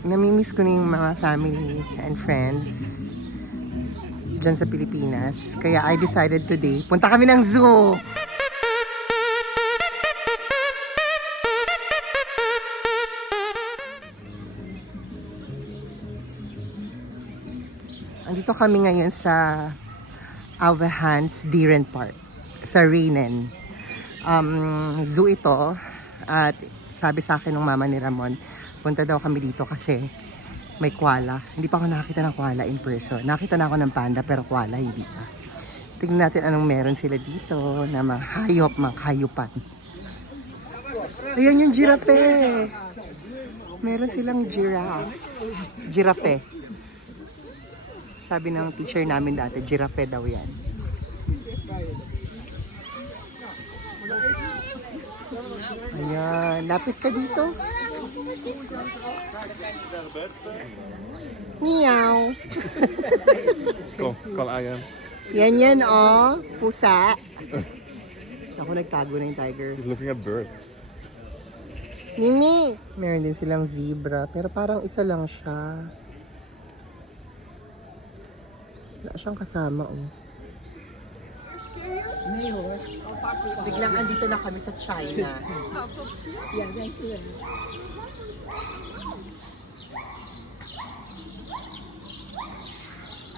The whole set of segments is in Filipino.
Namimiss ko na yung mga family and friends dyan sa Pilipinas. Kaya I decided today, punta kami ng zoo! Andito kami ngayon sa Avehans Deeren Park sa Reinen. Zoo ito at sabi sa akin ng mama ni Ramon, punta daw kami dito kasi may koala. Hindi pa ako nakakita ng koala in person. Nakita na ako ng panda pero koala hindi pa. Tingnan natin anong meron sila dito na mga hayop, mga hayupan. Ayan yung girafe. Meron silang giraffe. Girafe. Sabi ng teacher namin dati, girafe daw yan. Ayan, lapit ka dito. Meow. Call Ayan. Yan, oh. Pusa. Ako nagtago na yung tiger. He's looking at birds. Mimi! Meron din silang zebra, pero parang isa lang siya. Wala siyang kasama, oh. Biglang andito na kami sa China.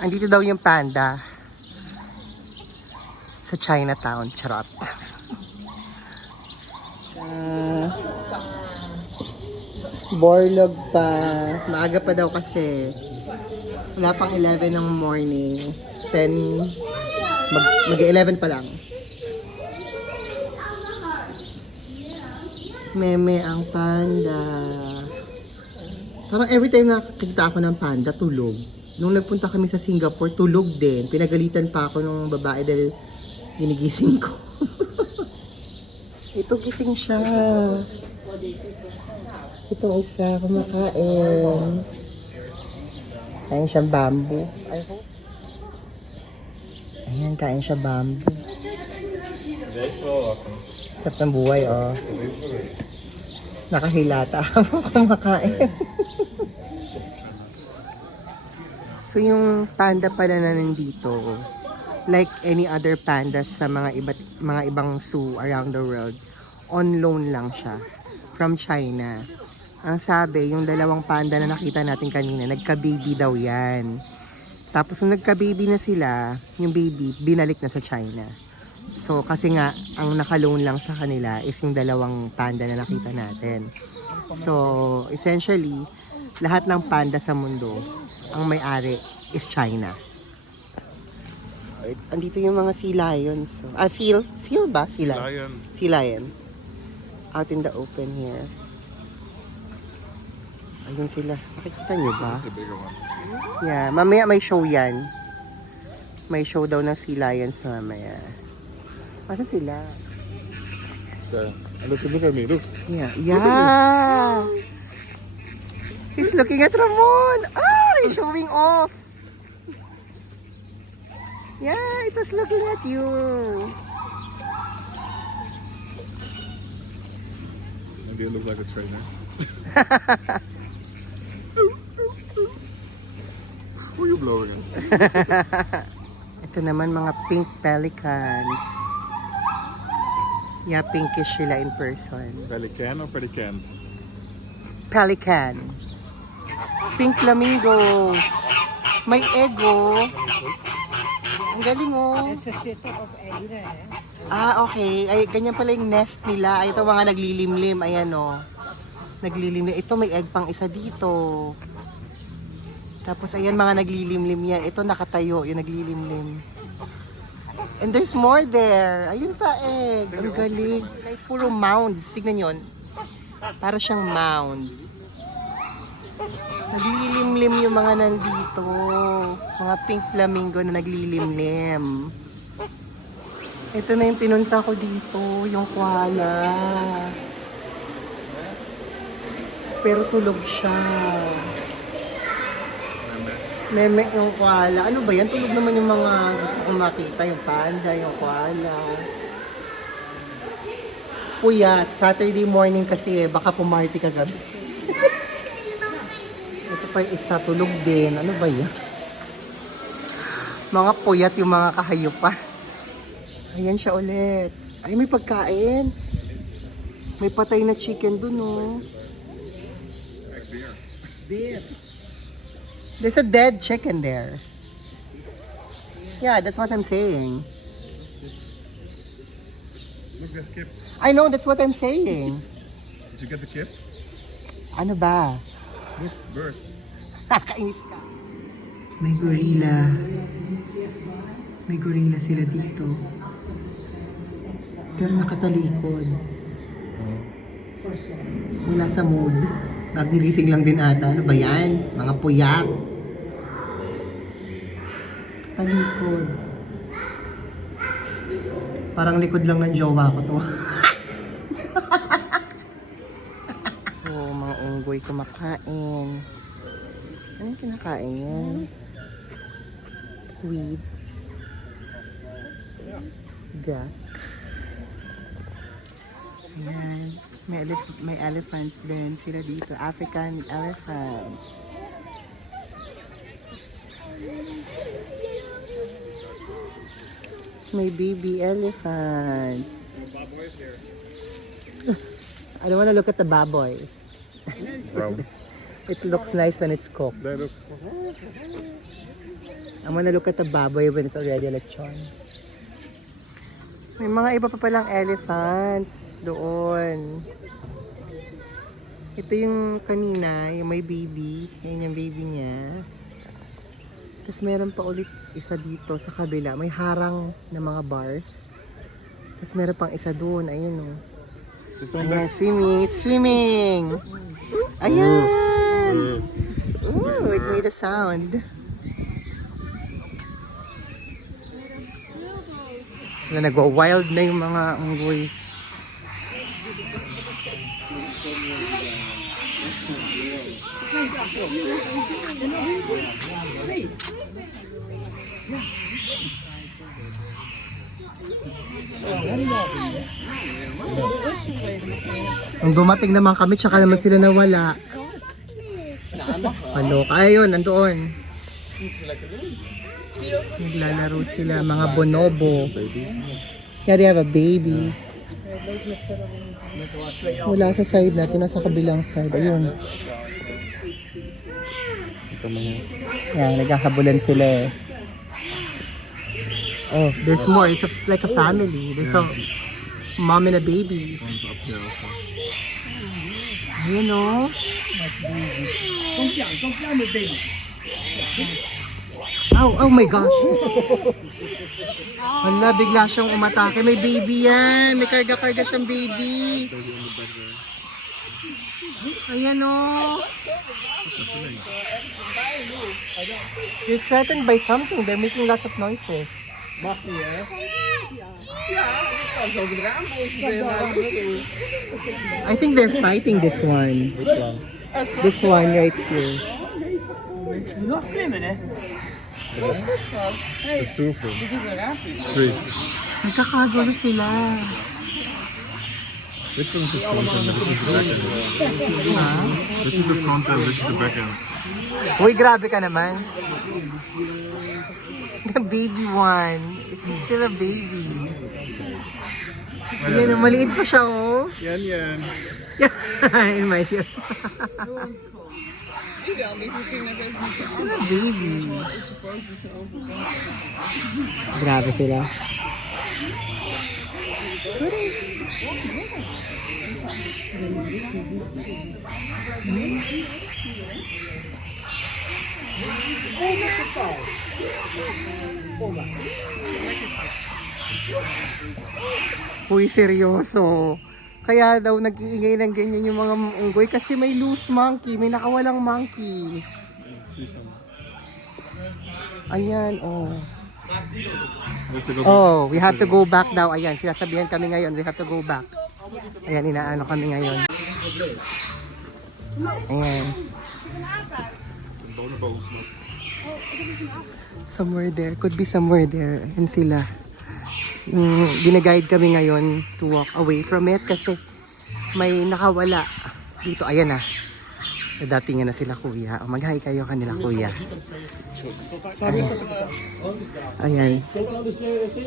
Andito daw yung panda sa Chinatown. Charot. Borlog pa. Maaga pa daw kasi. Wala pang 11 ng morning. 10, mag-11 pa lang. Meme ang panda. Parang every time nakikita ako ng panda, tulog. Nung nagpunta kami sa Singapore, tulog din. Pinagalitan pa ako ng babae dahil ginigising ko. Ito gising siya. Itong isa, kumakain. Kain siya bamboo. Ayan, kain siya bamboo. Sarap ng buhay, oh. Nakahilata habang kumakain. So, yung panda pala na nandito, like any other pandas sa mga ibang zoo around the world, on loan lang siya from China. Ang sabi, yung dalawang panda na nakita natin kanina, nagka-baby daw yan. Tapos nung nagka-baby na sila, yung baby, binalik na sa China. So, kasi nga, ang naka-loan lang sa kanila is yung dalawang panda na nakita natin. So, essentially, lahat ng panda sa mundo, ang may-ari is China. Andito yung mga sea lions. Seal? Seal ba? Lion. Sea lion. Out in the open here. Ayun sila. Nakikita nyo ba? This is the bigger one. Yeah, mamaya may show yan. May show daw ng sea lions mamaya. Ano sila? There. And look at me. Look. Yeah. Yeah! He's looking at Ramon! Ah! He's showing off! Yeah, it was looking at you. Maybe it look like a trainer. Who are you blowing at? Ito naman mga pink pelicans. Yeah, pinkish sila in person. Pelican or pelicant? Pelican. Pink flamingos. May ego. Ang galing, oh. It's a city of Aira, eh? Ah, okay. Ay, ganyan pala yung nest nila. Ay, ito mga naglilimlim. Ayan, oh. Naglilimlim. Ito, may egg pang isa dito. Tapos, ayan, mga naglilimlim yan. Ito, nakatayo. Yung naglilimlim. And there's more there. Ayun pa, egg. Ang galing. Nice, puro mounds. Tignan yun. Para siyang mound. Naglilimlim yung mga nandito. Mga pink flamingo na naglilimlim. Ito na yung pinunta ko dito. Yung koala. Pero tulog siya. Meme yung koala. Ano ba yan? Tulog naman yung mga gusto kong makita. Yung panda, yung koala. Puyat. Saturday morning kasi baka pumarty ka gabi. pa yung isa, tulog din. Ano ba yan? Mga puyat yung mga kahayop pa. Ayan siya ulit. Ay, may pagkain. May patay na chicken dun, oh. Beer. There's a dead chicken there. Yeah, that's what I'm saying. Look, there's kip. I know, that's what I'm saying. Did you get the kip? Ano ba? Look, bird. Kainis ka. May gorilla. May gorilla sila dito. Pero nakatalikod. Wala sa mood. Bagong gising lang din ata. Ano ba yan? Mga puyat. Talikod. Parang likod lang ng jowa ko to. So, mga unggoy kumakain. Anong kinakain yan? Weed. Grass. Ayan. May elephant din sila dito. African elephant. It's my baby elephant. I don't want to look at the baboy. Brown. It looks nice when it's cooked. There, look. I want to look at the baboy when it's already lechon. May mga iba pa palang elephants doon. Ito yung kanina, yung may baby. Yan yung baby niya. Tapos meron pa ulit isa dito sa kabila. May harang na mga bars. Tapos meron pang isa doon. Ayun o. Ayan, swimming. It's swimming! Ayan! Ooh, it made a sound. Nagwa-wild na yung mga unggoy. Nung dumating naman kami, tsaka naman sila nawala. Ano? Ayun, nandoon. Naglalaro sila, mga bonobo. Yeah, they have a baby. Wala sa side natin, nasa kabilang side. Ayun. Yeah, nagkakabulan sila eh. Oh, there's more. It's like a family. There's a mom and a baby. One's up there also. Ayun o. Oh my gosh. Hala, bigla siyang umatake. May baby yan. May karga-karga siyang baby. Ayan o. You're threatened by something. They're making lots of noises. I think they're fighting this one. Which one? This one right here. There's two of them. Three. Nagkakagulo sila. Which one's the front end? This is the back end. Ha? This is the front end, this is the back end. Uy, grabe ka naman. The baby one. It's still a baby. Yan, maliit pa siya, oh. Yan yan. In my ear. Still a baby. Grabe sila. Uy, seryoso. Kaya daw nag-iingay ng ganyan yung mga unggoy kasi may loose monkey, may nakawalang monkey. See some. Ayan, oh. We have to go back. Oh, we have to go back daw. Ayan, sinasabihan kami ngayon, we have to go back. Ayan, inaano kami ngayon. Ayan. Bonobos. Somewhere there, could be somewhere there. And sila. Ginaguide kami ngayon to walk away from it kasi may nakawala dito. Ayan na. Dating na sila kuya. O, mag-hi kayo kanila kuya. Ayan.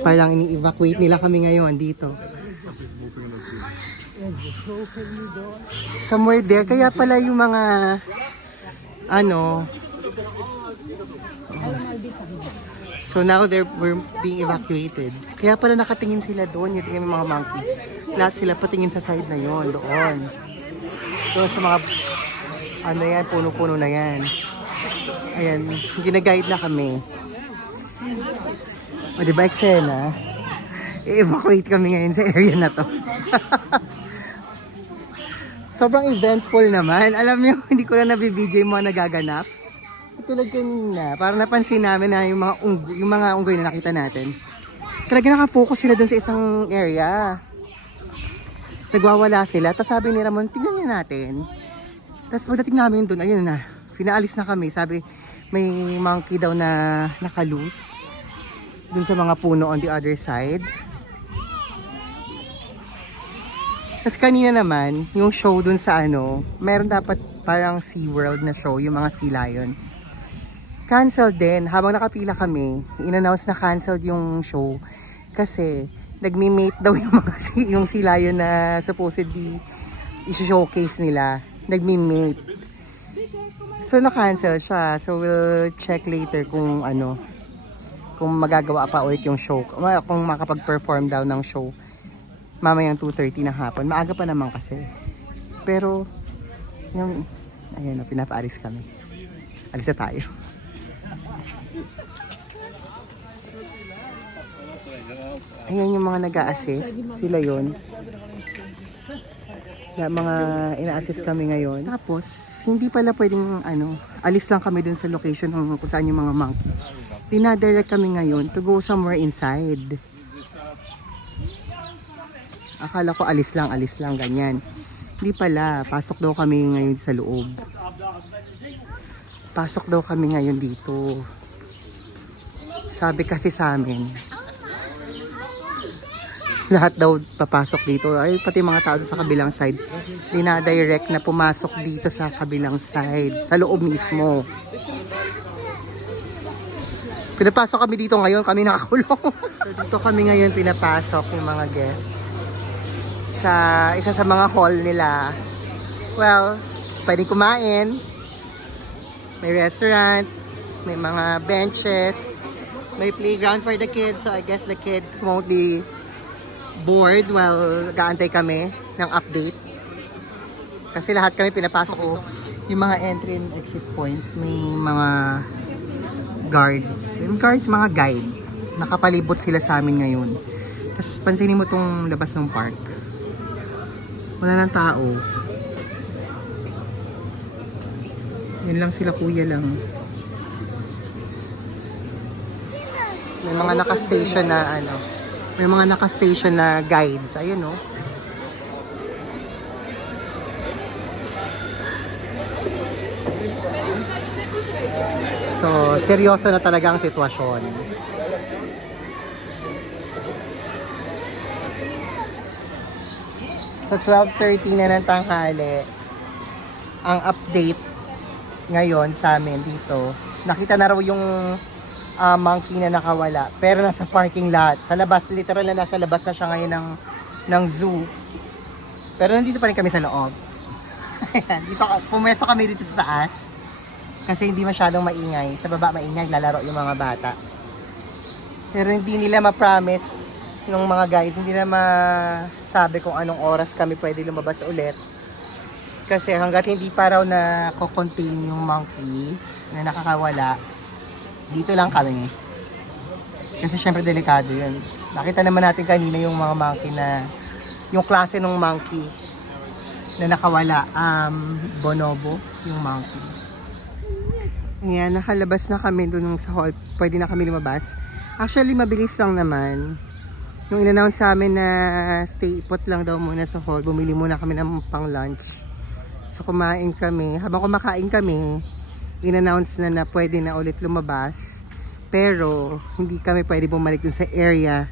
Parang ini-evacuate nila kami ngayon dito. Somewhere there. Kaya pala yung mga ano. So now we're being evacuated. Kaya pala nakatingin sila doon. Yung tingin yung mga monkey. Lahat sila patingin sa side na yon doon. So sa mga ano yan, puno-puno na yan. Ayan, gina-guide na kami. O diba eksena? I-evacuate kami ngayon sa area na to. Sobrang eventful naman. Alam niyo, hindi ko lang nabibigay yung mga nagaganap. Tulad kanina, parang napansin namin na yung mga unggoy na nakita natin. Talaga nakafocus sila dun sa isang area. Nagwawala sila. Tapos sabi ni Ramon, tingnan niya natin. Tapos pagdating namin dun, ayun na, pinaalis na kami. Sabi, may monkey daw na nakaloose dun sa mga puno on the other side. Tapos kanina naman, yung show dun sa ano, meron dapat parang SeaWorld na show, yung mga sea lions. Canceled din. Habang nakapila kami, in-announce na canceled yung show. Kasi, nagmi-mate daw yung mga yung sea lion na supposedly i-showcase nila. Nagmi-mate. So, na-cancel siya. So, we'll check later kung ano, kung magagawa pa ulit yung show. Kung makapag-perform daw ng show. Mamayang 2:30 ng hapon. Maaga pa naman kasi. Pero, yung, ayun, pinapaalis kami. Alis na tayo. Ayan yung mga nag-a-assist. Sila yun. Mga ina-assist kami ngayon. Tapos, hindi pala pwedeng ano, alis lang kami dun sa location kung saan yung mga monkey. Dinadirect kami ngayon to go somewhere inside. Akala ko alis lang, ganyan. Hindi pala, pasok daw kami ngayon sa loob. Pasok daw kami ngayon dito. Sabi kasi sa amin, lahat daw papasok dito. Ay, pati mga tao sa kabilang side. Dinadirect na pumasok dito sa kabilang side. Sa loob mismo. Pinapasok kami dito ngayon. Kami nakakulong. So, dito kami ngayon pinapasok yung mga guests. Sa isa sa mga hall nila. Well, pwedeng kumain. May restaurant. May mga benches. May playground for the kids. So, I guess the kids won't be board while gaantay kami ng update. Kasi lahat kami pinapasok ko. Yung mga entry and exit point, may mga guards. Yung guards, mga guide. Nakapalibot sila sa amin ngayon. Tapos pansinin mo tong labas ng park. Wala nang tao. Yun lang sila, kuya lang. May mga naka-station na ano. May mga naka-station na guides. Ayun, no? So, seryoso na talaga ang sitwasyon. Sa 12:30 na ng tanghali, ang update ngayon sa amin dito, nakita na raw yung monkey na nakawala. Pero nasa parking lot. Sa labas, literal na nasa labas na siya ngayon ng zoo. Pero nandito pa rin kami sa loob. Dito, pumeso kami dito sa taas. Kasi hindi masyadong maingay. Sa baba maingay, lalaro yung mga bata. Pero hindi nila ma-promise ng mga guys. Hindi na masabi kung anong oras kami pwede lumabas ulit. Kasi hanggat hindi pa raw na ko-contain yung monkey na nakakawala, dito lang kami. Kasi syempre delikado yun. Nakita naman natin kanina yung mga monkey na, yung klase ng monkey na nakawala. Bonobo, yung monkey. Ayan, nakalabas na kami dun sa hall. Pwede na kami lumabas. Actually, mabilis lang naman. Nung in-announce sa amin na stay put lang daw muna sa hall, bumili muna kami ng pang lunch. So kumain kami. Habang kumakain kami, in-announce na pwede na ulit lumabas. Pero hindi kami pwede bumalik dun sa area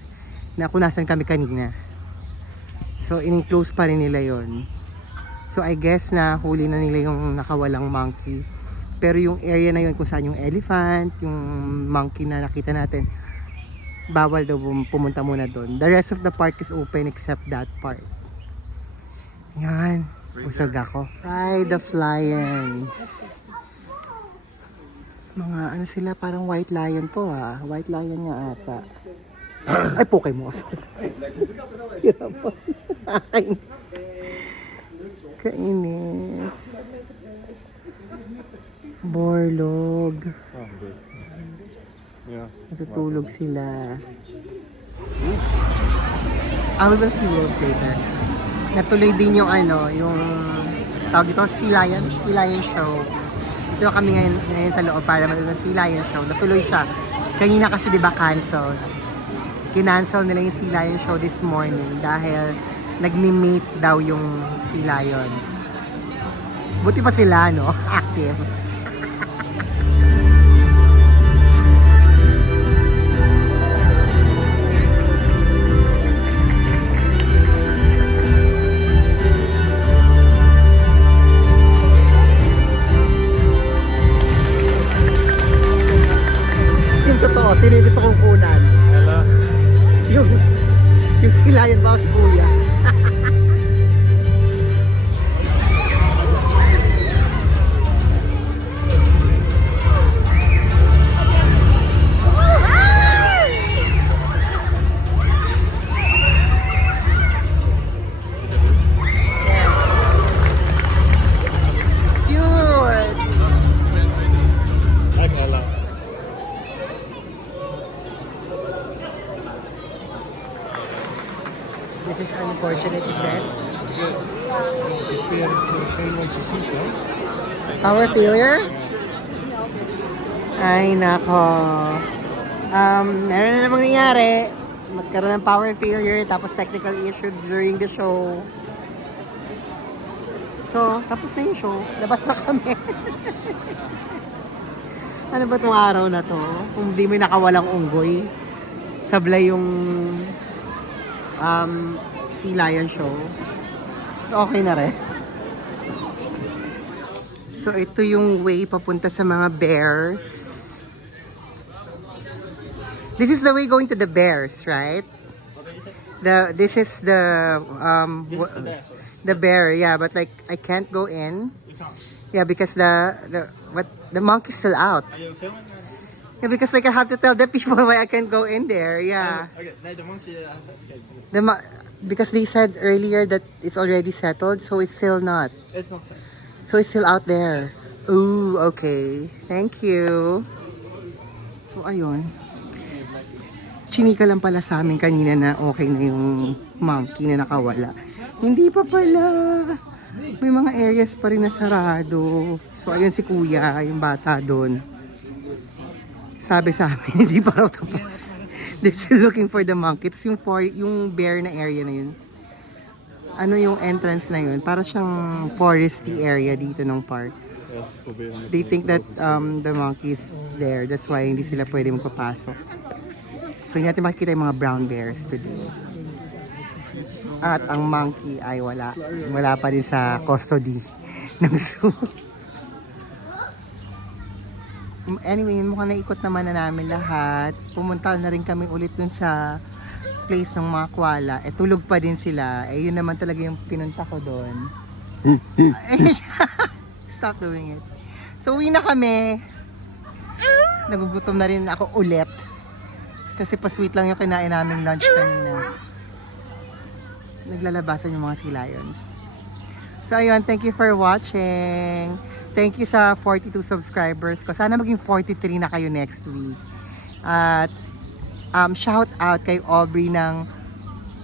na kung nasan kami kanina. So in-close pa rin nila yon. So I guess na huli na nila yung nakawalang monkey. Pero yung area na yun kung saan yung elephant, yung monkey na nakita natin, bawal daw pumunta muna doon. The rest of the park is open except that part. Yan. Busog ako. Ride of Lions. Mga ano sila, parang white lion to ha. White lion nga ata. Ay, Pokemon. Ay. Kainis. Borlog. Oh, good. Yeah. Natutulog sila. I will see wolves later. Natuloy din yung ano, yung tawag ito, Sea Lion Show. Dito kami ngayon sa loob para manood ng Sea Lion Show. Natuloy siya. Kanina kasi di ba cancel? Kinancel nila yung Sea Lion Show this morning dahil nagmi-mate daw yung Sea Lions. Buti pa sila, no? Active. Yung totoo, sino yung gusto kong kunan? Ella. Yung Sea Lion ba si Kuya? Cute! Like Ella. This is unfortunate, he said. Power failure? Ay, nako. Meron na namang nangyari. Magkaroon ng power failure, tapos technical issue during the show. So, tapos na yung show. Labas na kami. Ano ba itong araw na to? Kung di may nakawalang unggoy, sablay yung Sea Lion Show. Okay na rin. So, ito yung way papunta sa mga bears. This is the way going to the bears, right? This is the the bear, yeah, but like I can't go in. Yeah, because the monkey's still out. Are you filming? Yeah, because like I have to tell the people why I can't go in there. Yeah. Okay, no, the monkey has escaped. Because they said earlier that it's already settled, so it's still not. It's not safe. So it's still out there. Ooh, okay. Thank you. So ayun. Chinika lang pala sa amin kanina na okay na yung monkey na nakawala. Hindi pa pala. May mga areas pa rin na sarado. So ayun si kuya, yung bata doon. Sabi sa amin, hindi pa raw tapos. They're still looking for the monkey. Tapos yung bear na area na yun. Ano yung entrance na yun? Para siyang foresty area dito ng park. Yes, probeer met They think that the monkey is there. That's why hindi sila pwede magpapasok. So hindi natin makikita yung mga brown bears today. At ang monkey ay wala. Wala pa din sa custody ng zoo. Anyway, mukhang naikot naman na namin lahat. Pumunta na rin kami ulit dun sa place ng mga koala. Eh, tulog pa din sila. Eh, yun naman talaga yung pinunta ko doon. Stop doing it. So, uwi na kami. Nagugutom na rin ako ulit. Kasi pa-sweet lang yung kinain naming lunch kanina. Naglalabasan yung mga sea lions. So, ayun. Thank you for watching. Thank you sa 42 subscribers ko. Sana maging 43 na kayo next week. At shout out kay Aubrey ng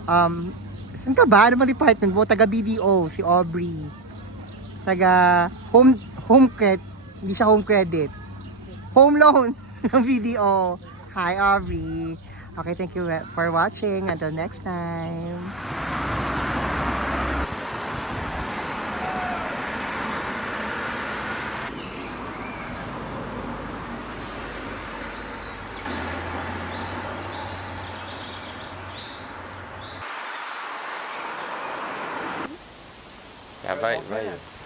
saan ka ba? Ano bang department mo? Taga BDO, si Aubrey. Taga home credit. Hindi siya home credit. Home loan ng BDO. Hi Aubrey. Okay, thank you for watching. Until next time. vai, vai.